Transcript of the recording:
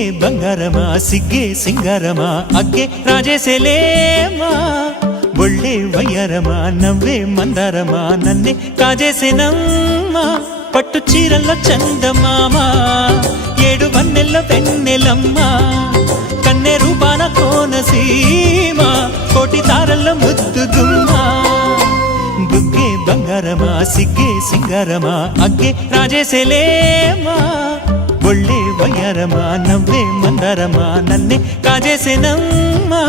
బుగ్గే బంగారమా సిగ్గే సింగారమా అగ్గే రాజేసేలేమా ఒళ్ళే వయ్యారమా నవ్వే మందారమా నన్నే కాజేసేనమ్మా పట్టు చీరల్లో చందమామా ఏడు వన్నెల్లో వెన్నెలమ్మా కన్నె రూపాన కోనసీమ కోటి తారల్లో ముద్దుగుమ్మా బుగ్గే బంగారమా సిగ్గే సింగారమా అగ్గే రాజేసేలేమా ఒళ్ళే వయ్యారమా నవ్వే మందారమా నన్నే కాజేసేనమ్మా